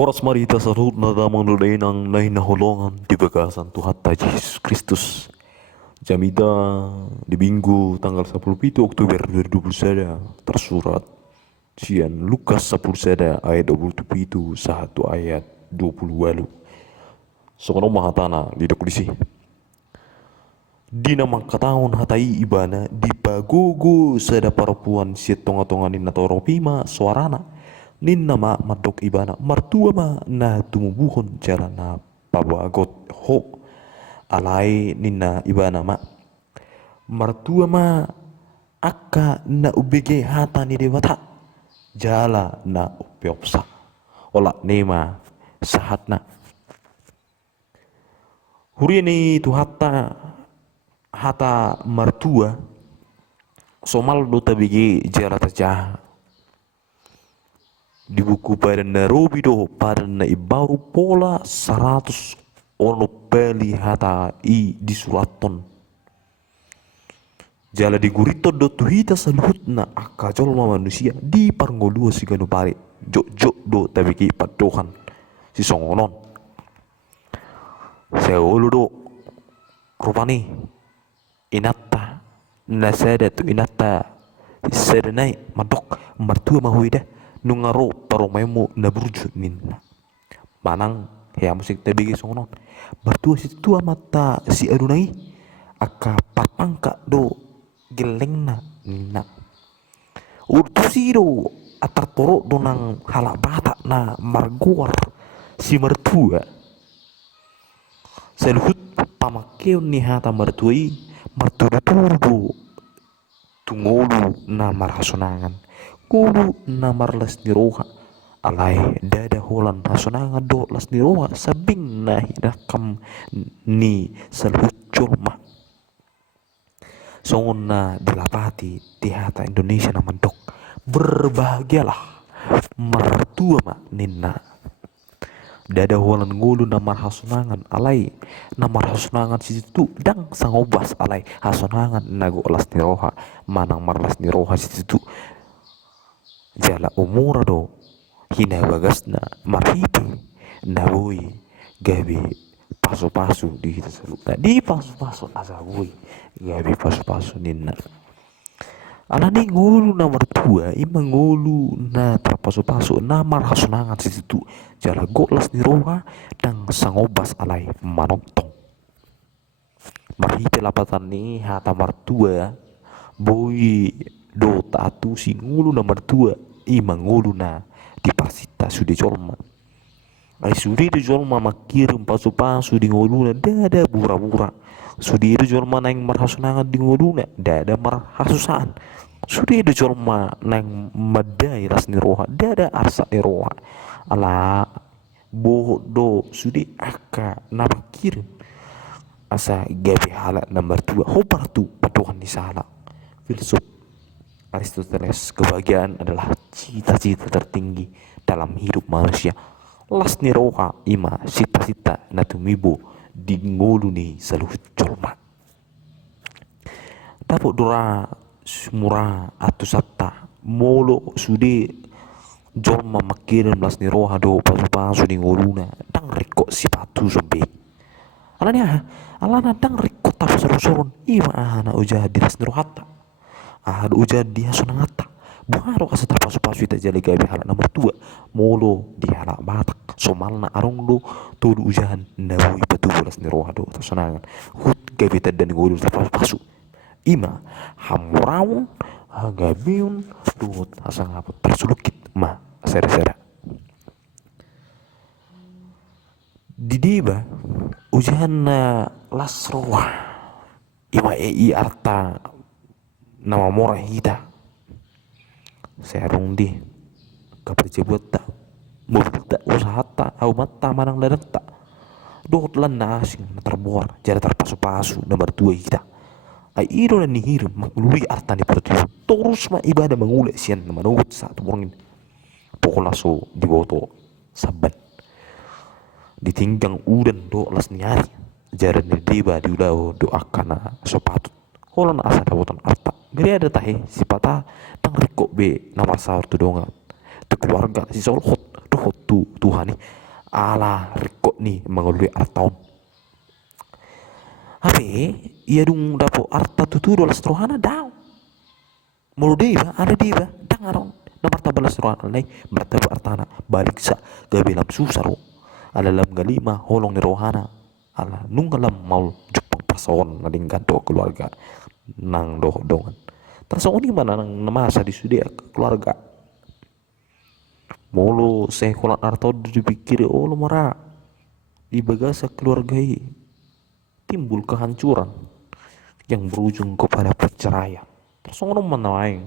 Horas marita sarut na damang nang nahin na holongan di bagasan Tuhan ta Yesus Kristus. Jamida di Minggu tanggal 17 Oktober 2021 tersurat sian Lukas 10 ayat 27 satu ayat 20 Sokono mahatana lidak kulisi. Di nama katahun hatai ibana di pagogo sada parapuan si tonga-tonga ninna toropima suarana ninna ma madok ibana martua ma na tumubuhon cara na pabagot ho alai ninna ibana ma martua ma akka na ubege hata ni dewata jala na upiopsa ola nema sahatna huriani tu hata martua somal do tabigi jala tajah di buku pada Nairobi do pada na ibaru pola 100 ono peli hata di suraton jala di gurito do tuhita saluhut na akajol ma manusia di parngolua si ganu pare jok do tabigi padohan si songonon seolo do rupani inatta nasada tu inatta serenai madok martua mahuida nungaro paromemo na burju ninna manang ya musik tabigi songonon martua si tua mata si adunai aka papangka do gelengna ninna urtusiro atar toro donang halak bata na marguar si mertua seluhut pamakeo ni hata mertuai mertudu tungolu na marhasonangan ngulu na marlas ni roha alai dada holan hasonangan do las ni roha sabing na hinakam ni seluhut colma songon na dilapati di hata Indonesia na mendok berbahagialah mertua ma ninna dada holan ngulu namar hasonangan alai namar hasonangan situ dang sangobas alai hasonangan nago las ni roha manang marlas ni roha situ jala umura do hina bagasna marhipi naboi gabi pasu di kita seluka di pasu azabui gabi pasu ninna alani ngulu na mertua ima ngulu na terpasu na marhasonangan situ jala golas ni roha dan sangobas alai manontong marhipi lapatan ni hata martua boy do tatu si ngulu na mertua ima ngulu na di pasita sudah jolma ai sudah di jolma makirim pasu di ngulu na dada bura sudah di jolma nang marhasonangan di ngulu na dada marhasusaan sudah di jolma nang madai ras ni roha dada arsa ni roha ala bodo sudah aka na makirim asa gabi halak nomor 2 hobar tu padohan di salah filsuf Aristoteles kebahagiaan adalah cita-cita tertinggi dalam hidup manusia las ni roha ima cita-cita natumibo di ngolu ni seluruh colma dapat dora murah atau sata molo sude jolma makirim las ni roha do pasu di ngoluna dang rekok sipatu sobe alana dang rekok tapu seron ima ahana ujah di las ni roha ahad ujah dia sonangata buharo asa terpasu ita jali gabi halak nomor 2 molo di halak batak somalna arong do tudu ujahan nawi betulas ni roha do sonangan hut gabi dan ngolu terpasu ima hamuraun gabiun duhut asang apa tersulukit ma sera didiba ujahan na las roha ima arta nama mora hita serong di kaperja buat tak mobil tak usaha tak au mata manang dadak tak dohot lan na asing na terbuar jara terpasu nomor 2 hita ai iro na nihir maklui arta ni pertu terus ma ibadah mengulek sian manugut satu orang pokola so diboto sabat ditinggang udan do las niari jara ni deba diulau do akana sopatut holan asa dabotan arta geri ada tahe si patah tang rekok be nama sahur tu donga tu keluarga si solhot tuh doh Tuhan nih ala rekod nih mengalui artaon ape ia dung dapo arta tutu dolas rohana daw mulu deba ada deba dangarong na martaba las rohana nai martaba artana balik sa gabelam susaro ala lam galima holong ni rohana ala nunggalam mau jupang pasaon na gado keluarga nang doh dongan terus ini mana nang masa di sudia keluarga mulu sekolah arto dipikir oh lo marah di bagasa keluargai timbul kehancuran yang berujung kepada perceraian terus orang mana aing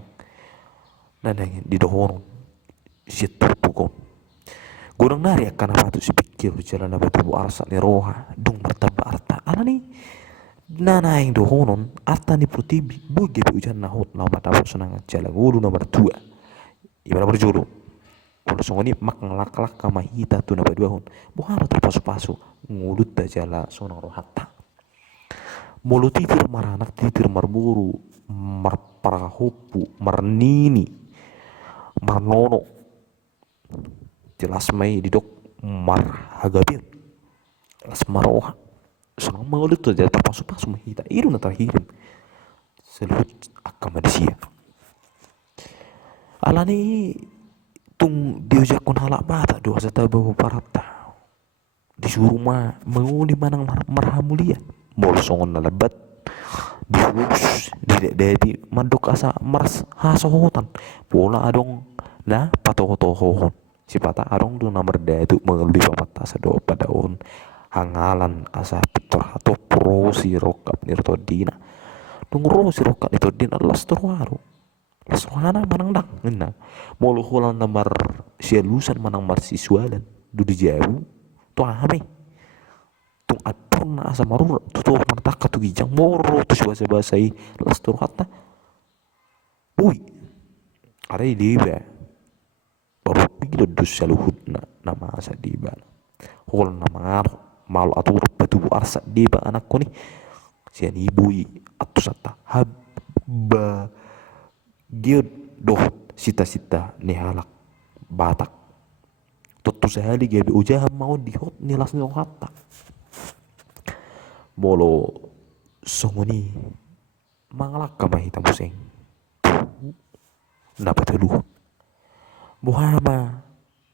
dan di dohon situ pukul gurang nari akan apa tuh si pikir jalan apa tuh arsa ni roha dung martaba arta ana nih nana yang dohonon arta ni prutibi buge ujan nahut nama tahu senang jalan guru nomor 2 ibarat berjodoh kalau songoni mak ngelak-lak kama hita tu naba 2 hon buhara terpasu-pasu ngulut da jala sonang rohata mulu titir maranak titir marburu marparahopu marnini marnono jelas mai didok marhagabir jelas maroha sonang mengulut tu jala terpasu-pasu mahita iru na terhirim selut akam manusia alani tung diujakon halak bata doa serta bawa parata disuruh menguli manang marhamulia bol songon na lebat diurus di mandok asa mars hasohotan pola adong na patoho-tohohon si pata adong tu nomor itu mengelui pamata sa doa pada on hangalan asa pitor atau prosi rokap nirtodina tung rosi rokap nirtodina las terwaru las rohana manang dak ngena mulu hulan namar sialusan manang marsiswa dan dudi jauh tuh ame tung atun asa marur tuh martaka tuh gijang moro tuh bahasa-bahasai las tuh kata ui ada diba baru pilih dus saluhut nama asa diba hulan nama mal atur batu arsa diba anakku nih sian ibui atusata habba giot doh sita-sita nih halak batak tutu sehali gabi ujah mau dihot nilas nih hatta bolo songoni mangalak kama hitam pusing dapat dulu buhama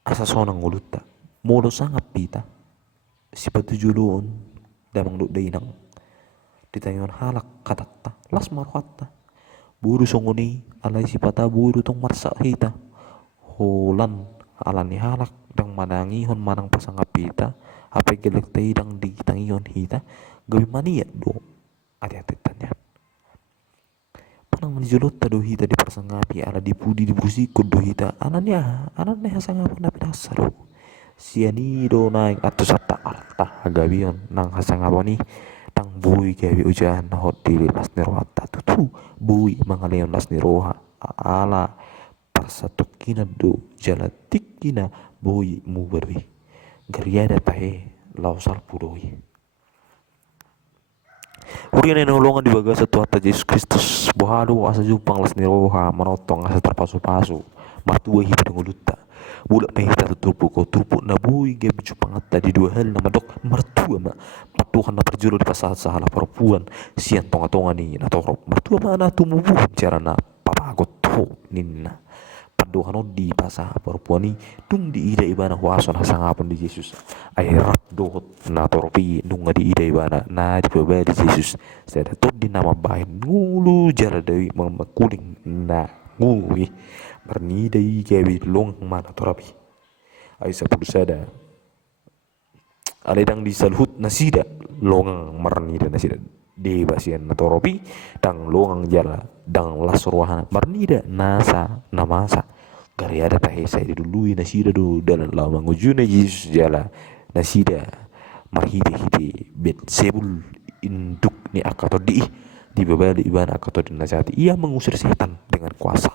asa sonang nguluta molo sangat pita si patujulun damang duk dainang ditanyon halak katatta las marhatta buru songoni alai si pata buru tong marsa hita holan alani halak dang manangihon manang pasangapita apa gelek tei dang digitangihon hita gabi mania do ati-ati tanya panang manjulot tado hita di pasangapi ala dipudi di busikod do hita ananya hasangapon na pinasaro siani do naik atau sata arta agabion nang hasangapon ni tang bui gabi ujahan hot dili las nirwata tutu bui mangaleon las niroha ala parsatukina do jalatikina bui mubarwi gariada tahe lausal pudoi Urian yang nolongan di bagas satu hata Yesus Kristus bohado asa jupang las niroha manotong asa terpasu-pasu martua hidup nguluta bulak mehita tutupu ko tupu na bui gabi jupang hata di 2 hal nama dok martua ma patuhan na perjuru di pasal sahala perempuan sian tonga-tonga ni na torop martua ma na tumubuh cara na papagot ho ninna paduhan di pasal perempuan ni tung di ida ibana wason hasangapon di Yesus ay rap dohot na toropi nung di ida ibana na di pabaya di Yesus sada tot di nama bahin ngulu jara dari mamakuling na ngului bernidai gabi long mana toropi ay sapul sada aledang di salhut nasida longang marnida nasida di basian natoropi dang longang jala dang lasruahan marnida nasa namasa gariada tahe saya didului nasida do dalam lama ngujuna Yesus jala nasida marhide hide bet sebul induk ni akato di babali ibana akato di nasati ia mengusir setan dengan kuasa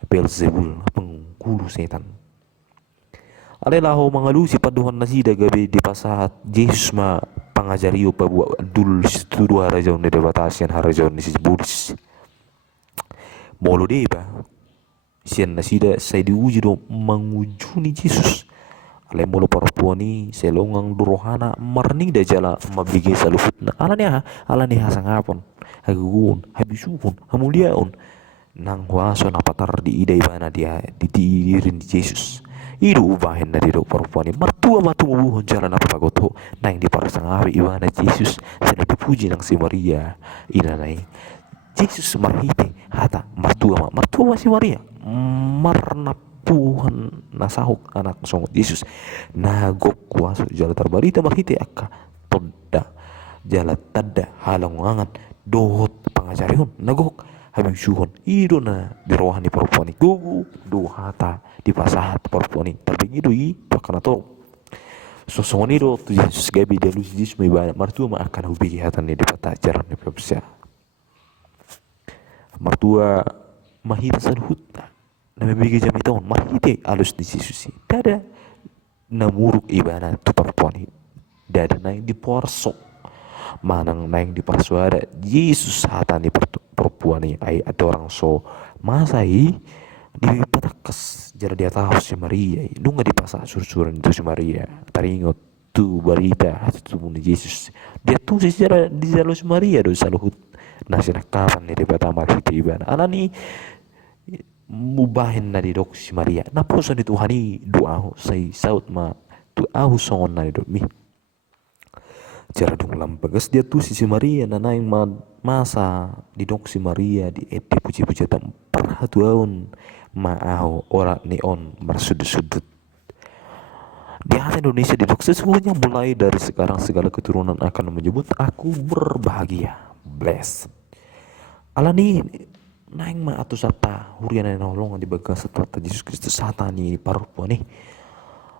Beelzebul penggulu setan alelaho mangalusi paduhan nasida gabi di pasahat Yesus ma pangajario pabu dul studu harajaun de batasian harajaun ni buris molo deba sian nasida saya diuji do mangujuni Yesus alai mulu perempuan ni selongang durohana marning da jala mabigi saluhutna alani hasang hapon hagugun habisuhun hamuliaun nang waso na patar di ida ibana dia didirin di Yesus idu ubahin dari do perempuan ni martua matu mubuhon jalan apa pagoto nang di parasangawi ibana Yesus sana dipuji nang si Maria ina nai Yesus marhite hata martua si Maria marna Tuhan nasahuk anak songot Yesus nagok kuasa jala terbarita marhite akka todda jala tadda halang angat dohot pangajarihon nagok habis suhon ido na di rohani perempuan gugu do hata di pasahat perempuan tapi ido pakana to sosoni do tu Yesus gabi dia lu Yesus mai bana martua ma akan hubi hatan ni di pata jaran ni pepsia martua mahita sanhut na mebigi jami tahun mahite alus di Yesus dada namuruk ibana tu perempuan dada na di porso manang naing di parsuada Yesus hatani perempuan ini ai ada orang so masai di patakas jara dia tahu si Maria nunga di pasah sur-suran itu si Maria taringot tu barita hati tu Yesus dia tuh sejarah di jalur si Maria do saluhut nasirah kapan ni di pertama itu ibana alani mubahin na di dok si Maria na puso ni Tuhani doa say saut ma tu ahu songon na di dok mi cara dong lambagas dia tuh si Maria nanaing masa di dok si Maria di puji-puji per hatuaun maaho ora neon bersudut-sudut di hati Indonesia di dok sesungguhnya mulai dari sekarang segala keturunan akan menyebut aku berbahagia blessed alani naing ma atu sata hurian na nolongan di bagas satu Yesus Kristus satani parupo nih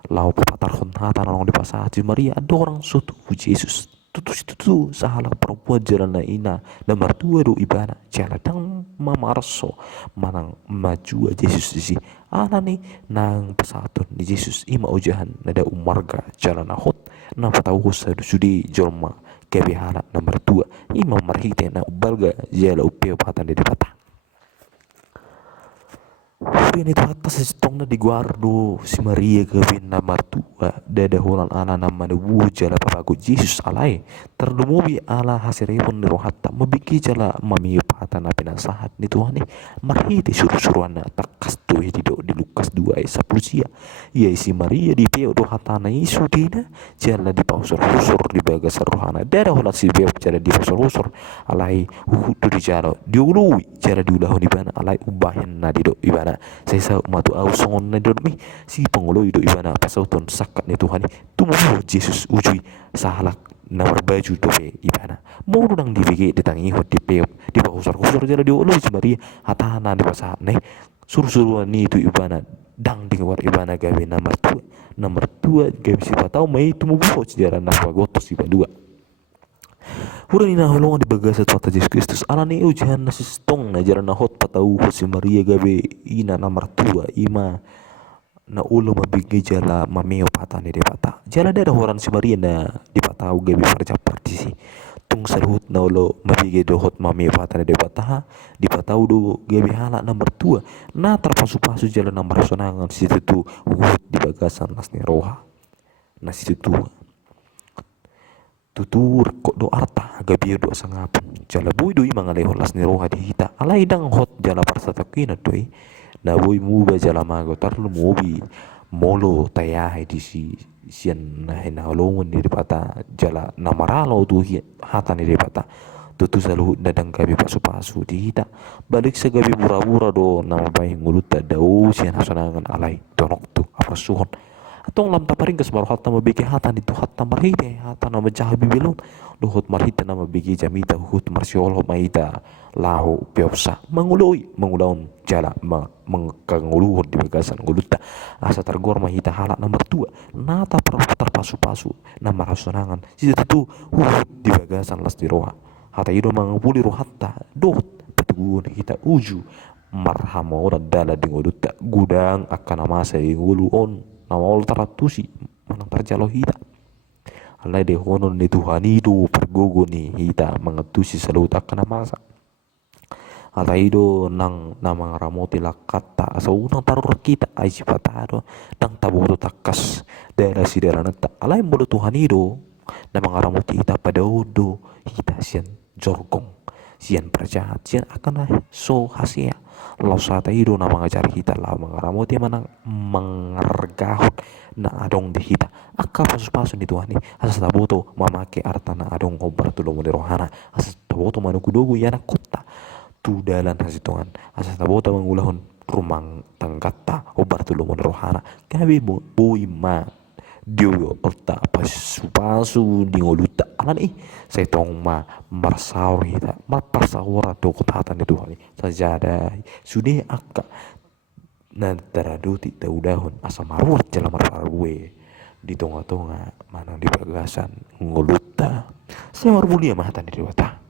lau papatar hata nong di pasah si Maria ada orang suatu puji Yesus tutu sahala perempuan jalan na ina na martua do ibana jala dang mamarso manang maju Yesus di si ala ni nang pasatun di Yesus ima ujahan nada umarga jalan na hot na patawu sa sudi jorma kebihala na martua ima marhite na ubalga jala upeo patan di patah Hurian itu atas setong na diguardo si Maria gawin na martua dada holan ana nama nubu jala papago Yesus alai terdumubi ala hasirepon ni rohata mabiki jala mamiyo pata na pinasahat ni Tuhan ni marhiti suruh-suruan na takas tuh di Lukas 2 ayat 10 sia iya si Maria di peo rohata na Yesus dina jala di pausur-usur di bagas rohana dada holan si peo jala di pausur-usur alai uhudu di jala diului jala diulahu di bana alai ubahin na di do ibana saya sa matu au songon na dormi si pengulo itu ibana pasauton sakat ni Tuhan tumuhu Yesus ujui sahalak na baju dope ibana mau nang dibege ditangi hot di peop di bahusar-husar jala di ulu si Maria hatana di pasah ne suruh-suruan ni itu ibana dang di war ibana gawe nomor 2 gawe si patau mai tumuhu sejarah na gotos si dua Hurani na holongan di bagas at Yesus Kristus ala ni ujihan na sistong na jaran na hot patau si Maria gabi ina na martua ima na ulo mabigi jala mameo pata ni de pata jala dada horan si Maria na di patau gabi parja partisi tung saluhut na ulo mabigi do hot mameo pata ni de pata di patau do gabi hala na martua na terpasu-pasu jala na marsonangan situ tu di bagasan las ni roha na situ tu tutur kok do arta gabi do sangapun jala boy do imang alay holas ni roha di hita alay dang hot jala parsatakin doy na boy muba jala mago tarlu mobi molo tayahe di sian na hinalongon ni dipata jala namaralo tu hata ni dipata tutu saluhut dadang gabi pasu-pasu di hita balik sa gabi bura-bura do nama bayi ngulut tadau sian hasanangan alay donok tu apa suhon atong lam taparing kas baru hatta mabiki hata itu hatta marhite hata nama jahabi bilon luhut marhite nama bigi jamita hut marsiolo maita lahu piopsa mangulaun jala mengkanguluhut di bagasan guluta asa tergor mahita halak nomor 2 nata terpasu-pasu nama rasunangan situ tu hut di bagasan las di roha hata ido mangupuli rohatta dohut petugun kita uju marhama ora dala di guluta gudang akan nama saya nguluon nama Allah teratusi manang terjalo hita alai de honon ni Tuhan itu pergogo ni hita mengetusi selalu takkan masa ata ido nang namang ramoti lakata so unang tarur kita ay sipatado nang taboto takas daerah sidera nata alay bolo Tuhan ido namang ramoti ita pada odo kita sian jorgong sian perjahat sian akan so hasia lau sata ido namang ajar kita lah ramoti manang mangargahut na adong di kita akka pasu-pasu ni Tuhan ni asas taboto mamake artana adong obar tulo mo rohana asas taboto manukudogo yana kota tu dalan hasi Tuhan asas taboto mangulahon rumang tanggata obar tulo mo rohana kabi mo ma dio otta pasu-pasu di ngoluta alan saya tong ma marsaur hita marparsawara do kotatan itu Tuhan sajada sudah akka na taraduti taudahon asa maruat jala marparwe di tonga-tonga manang di pagasan ngoluta saya marbulia mahatan di dewata